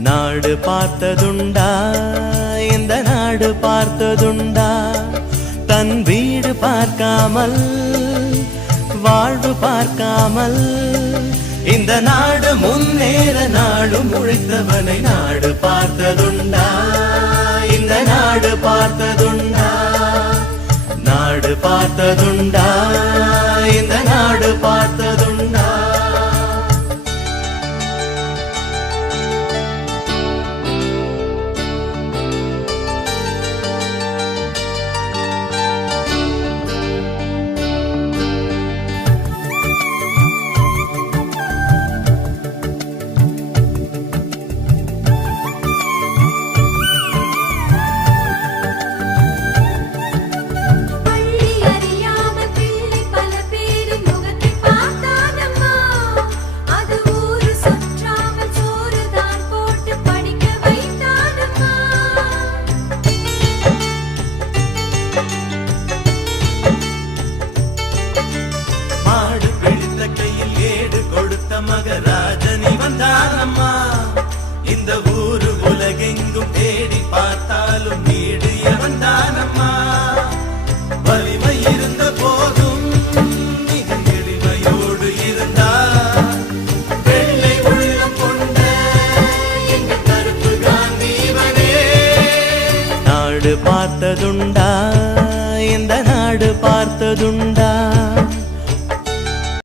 நாடு பார்த்ததுண்டா இந்த நாடு பார்த்ததுண்டா தன் வீடு பார்க்காமல் வாழ்வு பார்க்காமல் இந்த நாடு முன்னேற நாடு முழித்தவனை நாடு பார்த்ததுண்டா இந்த நாடு பார்த்ததுண்டா நாடு பார்த்ததுண்டா இந்த நாடு பார்த்ததுண்டா மகராஜனி வந்தானம்மா இந்த ஊரு உலகெங்கும் தேடி பார்த்தாலும் நீடிய வந்தானம்மா வலிமை இருந்த போதும் மிக எளிமையோடு இருந்தார் வெள்ளை உள்ளம் கொண்ட எங்க கருப்பு காந்திவனே நாடு பார்த்ததுண்டா இந்த நாடு பார்த்ததுண்டா